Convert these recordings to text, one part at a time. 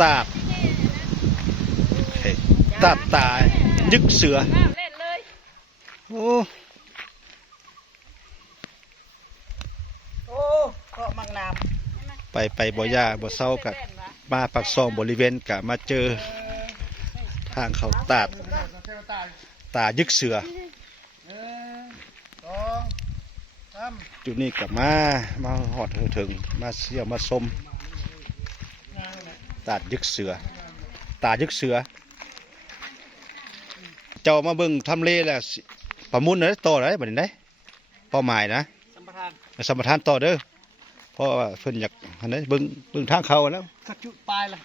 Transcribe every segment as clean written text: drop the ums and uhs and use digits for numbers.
ตาดตาดตายึกเสือโอ้ก็มังนามไปบ่ยาบ่เศร้ากับมาปักซองบริเวณกะมาเจอทางเขาตาดตายึกเสือจุดนี้กับมาหอดถึงมาเสี่ยวมาส้มตาดยึกเสือตายึกเสือเจ้ามาเบิ่งทำเลแหละประมุ่นเลยต่อเลยแบบนี้ได้เป้าหมายนะสัมปทานต่อเด้อเพราะว่าเพิ่นอยากอันนี้เบิ่งทางเขาแล้วสักจุดปลายละ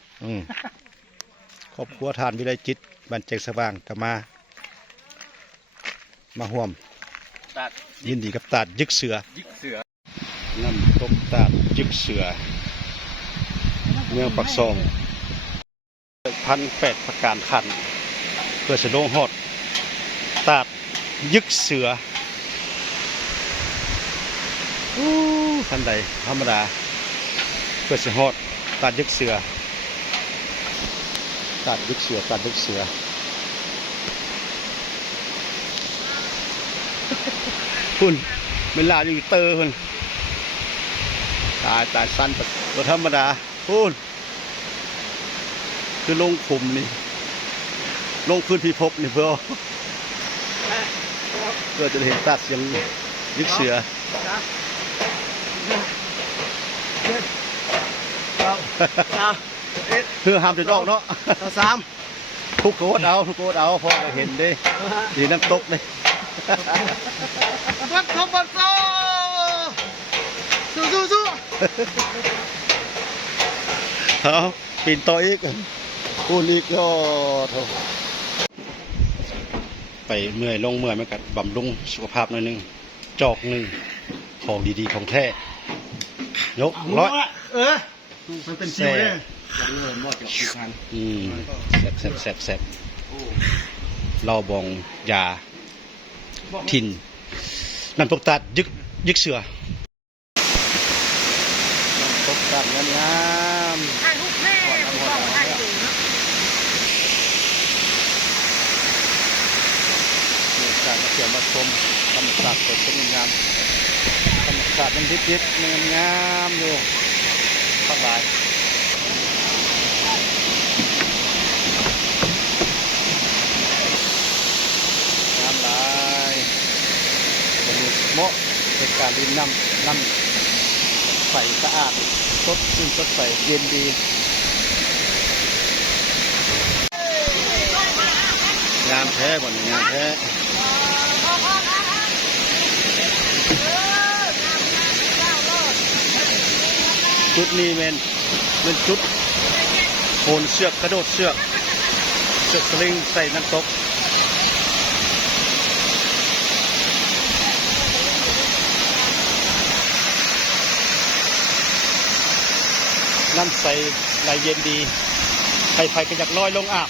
ครอบครัวทานวิไลจิตบ้านแจงสว่างก็มาห่วมยินดีกับตาดยึกเสือน้ำตกตาดยึกเสือเมืองปักซอง1,800ประการคันเพื่อสะดวกฮอดตาดยึกเสือคันใดธรรมดาเพื่อสิฮอดตาดยึกเสือตาดยึกเสือตาดยึกเสือคุณเวลาอยู่เตอร์คุณตายสั้นตัวธรรมดาคุณคือลงขุมนี่ลงพื้นพิภพนี่เพื่อจะเห็นตาดยังยึกเสือคือห้ามจะดอกเนาะทุกโกดเอาพอจะเห็นดิดีน้ำตกเลยบัดสู้เอาปีนต่ออีกพูนอีกก็ไปเมื่อยลงเมื่อยมันกับบำรุงสุขภาพหน่อยนึงจอกหนึ่งของดีๆของแท้ยกร้อยมันเป็นชิวเลยแสบเราบองยาถิ่นน้ำตกตัดยึกเสือน้ำตกตัดงามถ่ายรูปแม่ต้องถ่ายดูนะการมาเขียนมาชมธรรมศาสตร์สดงามธรรมศาสตร์มันทิพย์งามอยู่ทั้งหลายงามหลายวันนี้เหมาะในการดื่มน้ำใสสะอาดสดชื่นสดใสเย็นดีงามแท้บ่นี่งามแท้จุดนี้เป็นจุดโหนเสือกกระโดดเสือกสลิงใส่น้ำตกน้ำใสไหลเย็นดีใครๆก็อยากลอยลงอาบ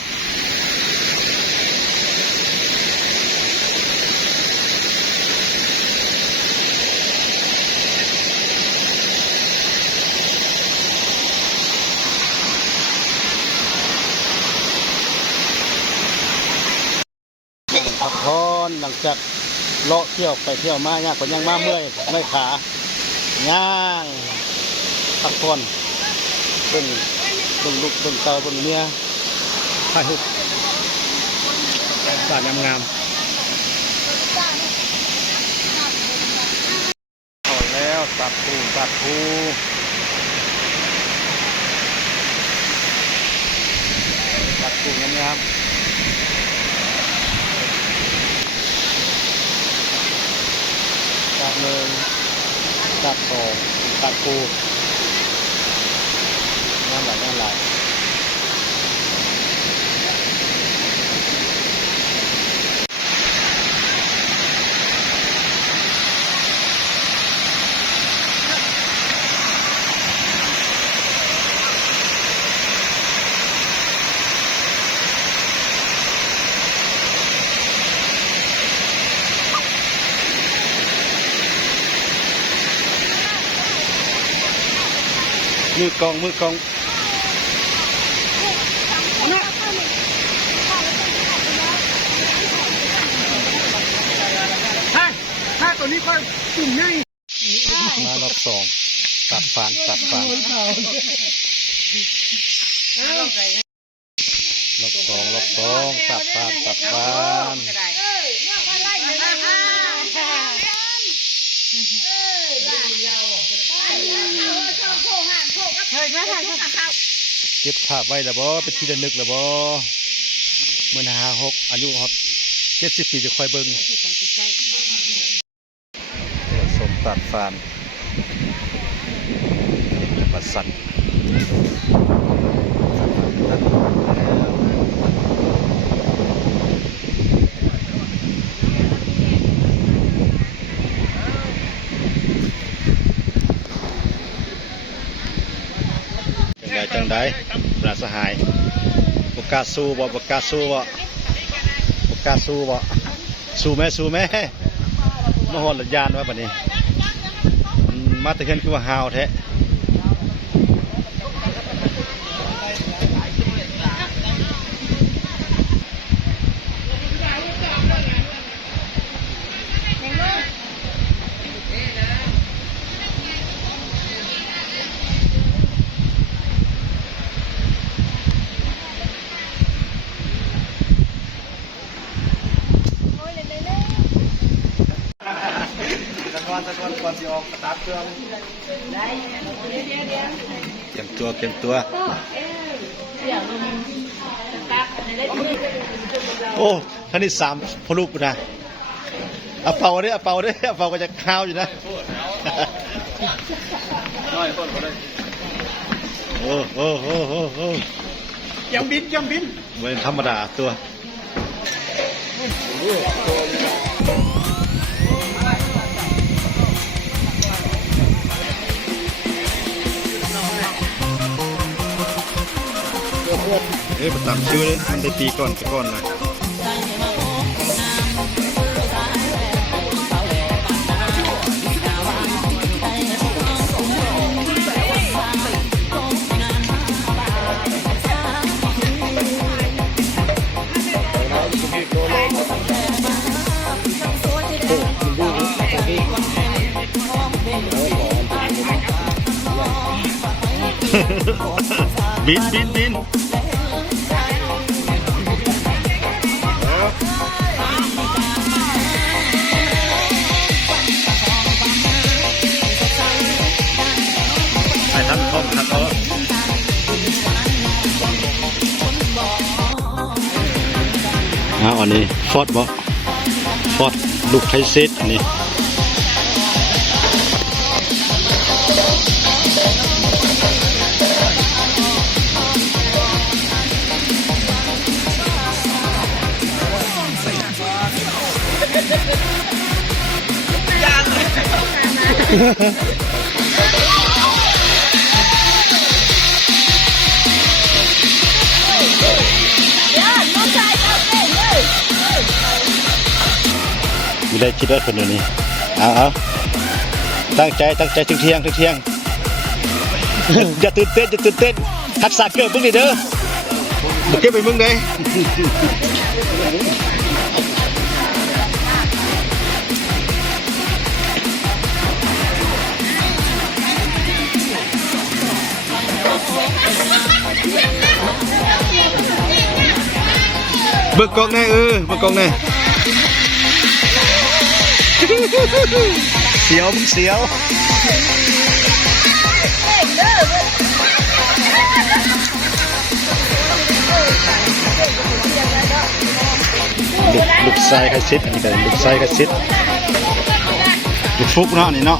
พักผ่อนหลังจากเลาะเที่ยวไปเที่ยวมายากกว่ายังมาเมื่อยไม่ขาย่างพักผ่อนเบิ่งลูกเบิ่งเตาเบิ่งเมียถ่ายรูปสาดงามเอาแล้วตัดผูตัดผูงามตัดเลยตัดสองตัดปูงามหลาย มือกองถ้าตัวนี้ก็ตุ่มง่าย มารอบสองตัดฟานรอบสองตัดฟานเก็บภาพไว้แล้วบ่เป็นที่ระลึกแล้วบ่เมื่อ56อายุฮอด70 ปีจะค่อยเบิ่งสมตัดฟานปัดสันตัดจังไดปราสหายบกล้าสู้บ่สู้แม่มาหอดหลักยานว่าบัดนี้มาแต่เห็นคือว่าฮาวแท้ก่อนจะออกตามเครื่องเตรียมตัวโอ้ท่านที่3พอลูกนะเอาเป่าก็จะข้าวอยู่นะโอ้ยังบินเหมือนธรรมดาตัวประจำชื่อเลยมันได้ปีก่อนนะบินไปทำคอมทักเอาอันนี้ฟอดลูกไทเซตอันนี้มีได้คิดว่าคนนี้เอาตั้งใจถึงเที่ยงอย่าตื่นเต้นทักษะเกิดมึงดิเด้อมึงเก็บไปมึงได้เบิกกองแน่เบิกกองแน่เสียวมึงเสียวลูกไส้คาซิดอันนี้ก็ลูกไส้คาซิดลูกฟุกเนาะนี่เนาะ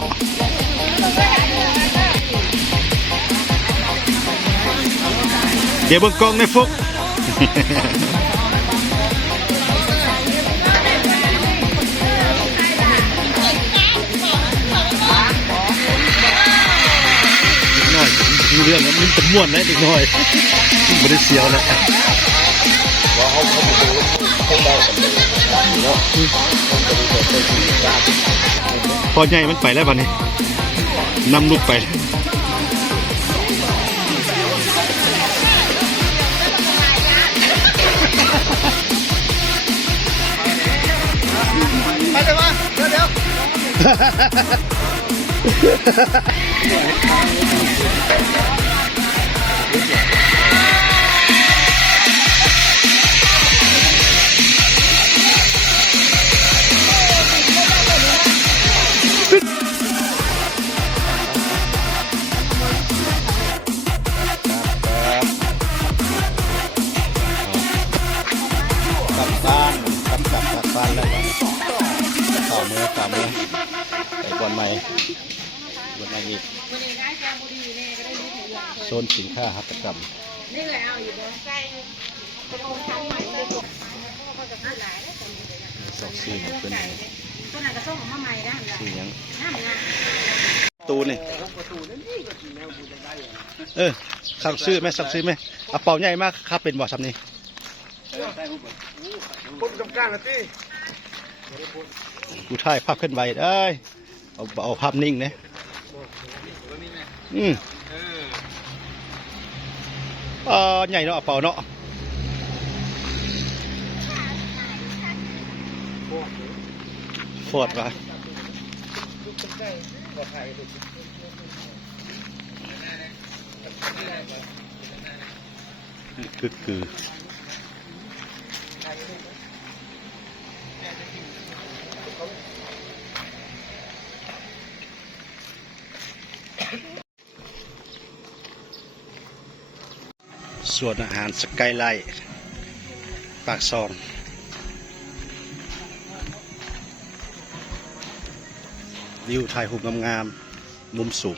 เดี๋ยวเบิกกองในฟุกเรื่องนั้นมันจะม่วนนะเด็กน้อยไม่ได้เสียวนะว่าเขาได้กันเลยพอใหญ่มันไปแล้วบ้านี้นำลูกไป กลับบ้านกลับบ้านแล้วกันต่อมือไปก่อนใหม่วันนี้อีกโซนสินค้าหัตถกรรมสองสี่เป็นสี่ยังตูนี่สั่งซื้อไหมเอาเป่าใหญ่มากครับเป็นบ่อซ้ำนี่ คนกำการละตี กูถ่ายภาพเคลื่อนไหวได้เอาภาพนิ่งเนี่ยใหญ่เนาะเอาเป่าเนาะฟอดว่ะคือ ส่วนอาหารสกายไลท์ปากซองวิวถ่ายรูปงามๆมุมสูง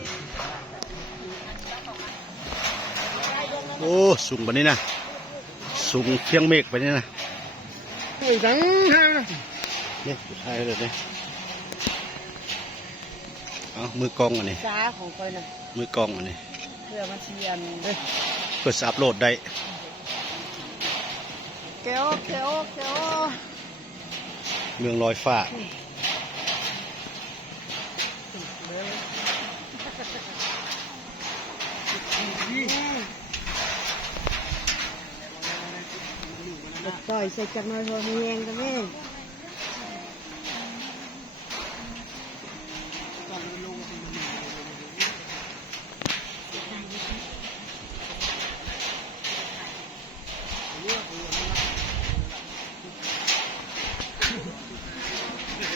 โอ้สูงไปนี่นะสูงเทียงเมฆไปนี่นะ โอ้ยจังฮะ เนี่ยถ่ายเลยเนี่ยเอามือกองอันนี้ จ้าของคอยนะ มือกองอันนี้ เพื่อมาเชียนเด้อ เพื่ออัพโหลดได้ เกียว เมืองลอยฟ้าต่อยใส่จักรน้อยพอมีแยงกันแม่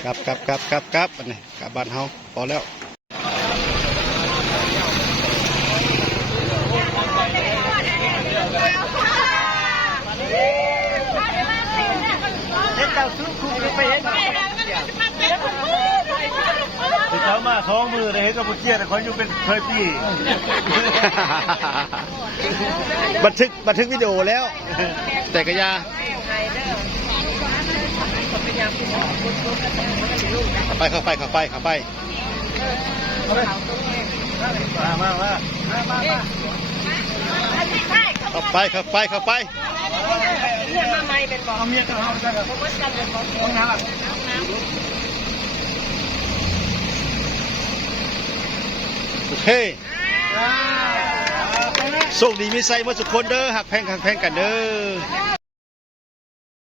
ครับอันนี้กลับบ้านเฮาพอแล้วเช้ามาท้องมือเลยเห็นกับผู้เชี่ยวแต่เขาอยู่เป็นเคยพี่ บันทึกวิดีโอแล้ว แต่กระยาเข้าไปมาเข้าไปเนี่ยมาใหม่เป็นบอก เอาเมียกับเขาใช่ไหมต้องงานหลัก โอเคโชคดีมีไซมาสุกคนเด้อหักแพงกันเด้อ